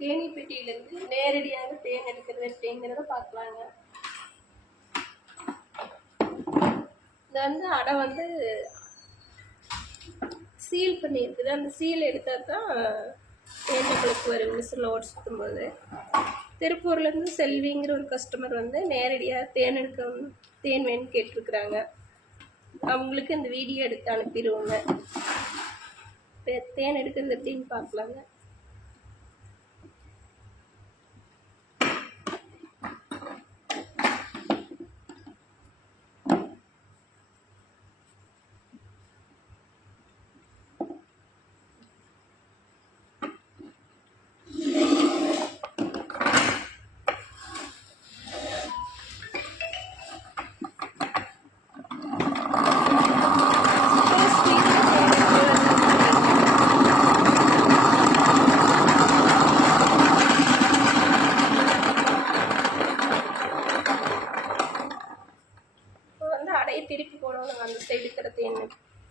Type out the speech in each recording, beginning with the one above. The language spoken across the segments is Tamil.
தேனி பெட்டியிலிருந்து நேரடியாக தேன் எடுக்கிறது எப்படிங்கிறத பார்க்கலாங்க. இது வந்து அடை வந்து சீல் பண்ணியிருக்குது. அந்த சீல் எடுத்தால் தான் தேன் நம்மளுக்கு வரும் விசில் ஓட்டு சுற்றும் போது திருப்பூர்லேருந்து செல்விங்கிற ஒரு கஸ்டமர் வந்து நேரடியாக தேன் எடுக்க தேன் வேணும்னு கேட்டிருக்குறாங்க. அவங்களுக்கு இந்த வீடியோ எடுத்து அனுப்பிடுவோங்க. தேன் எடுக்கிறது எப்படின்னு பார்க்கலாங்க.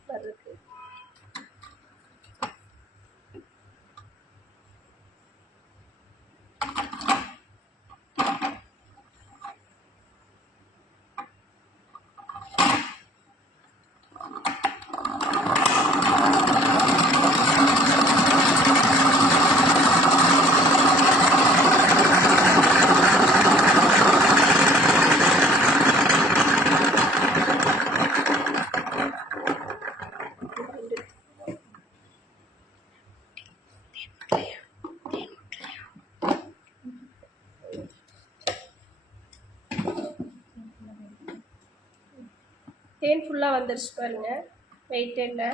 那就可以。தேன் ஃபுல்லாக வந்துருச்சு பாருங்க. வெயிட் இல்லை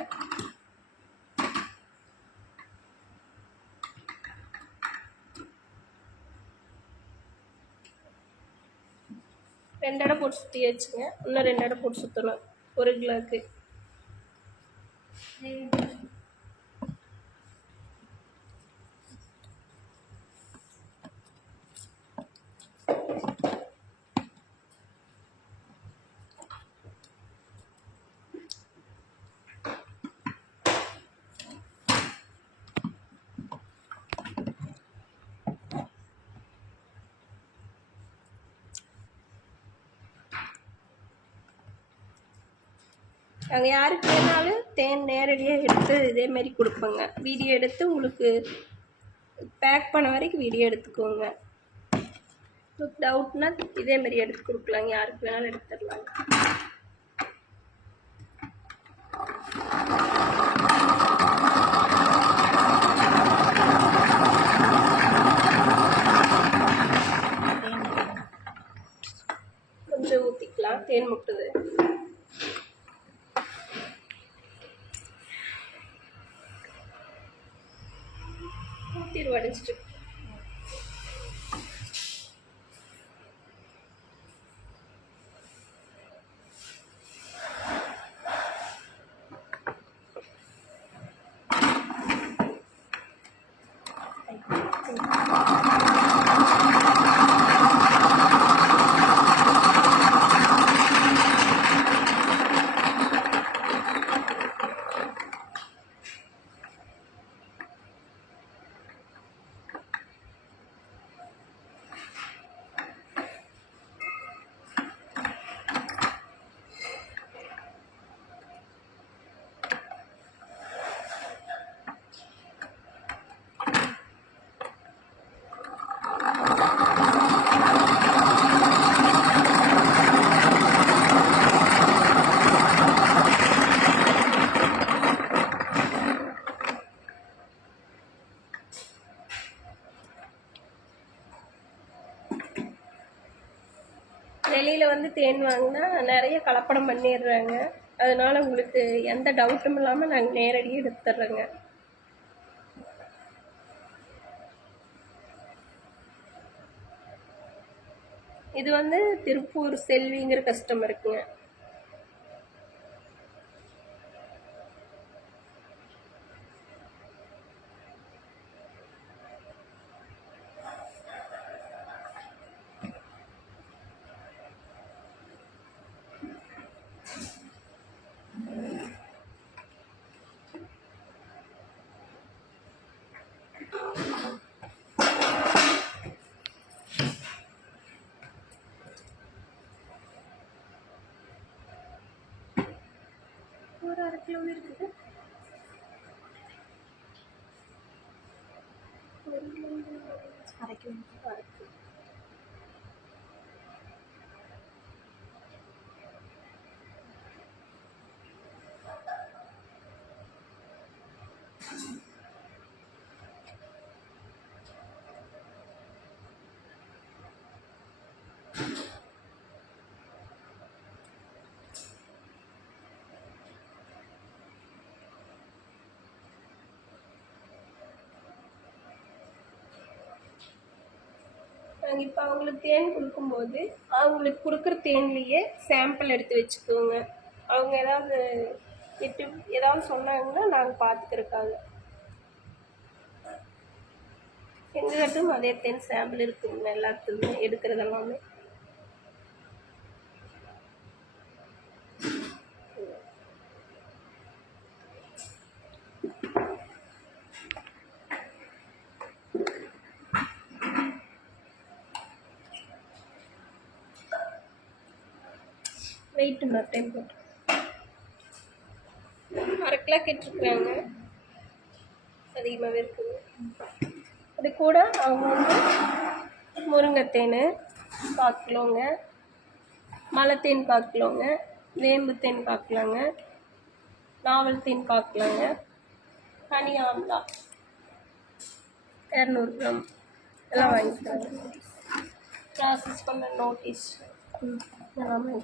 ரெண்டு இடம் போட்டு சுற்றி வச்சுங்க இன்னும் ரெண்டு இடம் போட்டு சுற்றணும் ஒரு கிலோவுக்கு. நாங்கள் யாருக்கு வேணாலும் தேன் நேரடியாக எடுத்து இதே மாதிரி கொடுப்போங்க. வீடியோ எடுத்து உங்களுக்கு பேக் பண்ண வரைக்கும் வீடியோ எடுத்துக்கோங்க. டவுட்னா இதே மாதிரி எடுத்து கொடுக்கலாங்க யாருக்கு வேணாலும் எடுத்துடலாங்க. திருவடைஞ்சிட்டு வாங்கினா நிறைய கலப்படம் பண்ணிடுறாங்க. அதனால் உங்களுக்கு எந்த டவுட்டும் இல்லாமல் நாங்கள் நேரடியாக எடுத்துடுறோங்க. இது வந்து திருப்பூர் செல்விங்கிற கஸ்டமருக்குங்க psychoanalytic நாங்கள் இப்போ அவங்களுக்கு தேன் கொடுக்கும்போது அவங்களுக்கு கொடுக்குற தேன்லேயே சாம்பிள் எடுத்து வச்சுக்கோங்க. அவங்க ஏதாவது விட்டு ஏதாவது சொன்னாங்கன்னா நாங்கள் பார்த்துக்கிறக்காங்க எங்ககிட்டும் அதே தேன் சாம்பிள் இருக்குங்க எல்லாத்துக்குமே எடுக்கிறதெல்லாமே வெயிட் இன்னொரு டைம் போட்டு. அரை கிலோ கேட்டிருக்குறாங்க அதிகமாகவே இருக்குது. அது கூட அவங்க வந்து முருங்கைத்தேன் பார்க்கலோங்க. மலைத்தேன் பார்க்கலோங்க. வேம்பு தேன் பார்க்கலாங்க. நாவல் தேன் பார்க்கலாங்க. ஹனி ஆம்லா இரநூறு கிராம். எல்லாம் வாங்கிக்கிறாங்க ப்ராசஸ் பண்ண நோட்டீஸ் எல்லாமே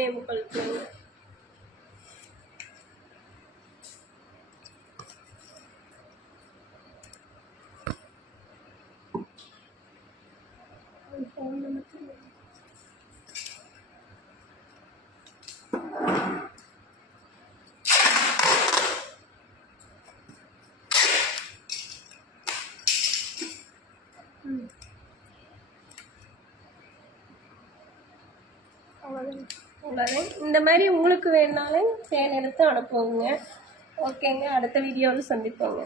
ஒன்றே முக்கால் கிலோ அவ்வளோதான் அவ்வளோதான் இந்த மாதிரி உங்களுக்கு வேணாலும் சேன் எடுத்து அனுப்புவோங்க ஓகேங்க? அடுத்த வீடியோவில் சந்திப்போங்க.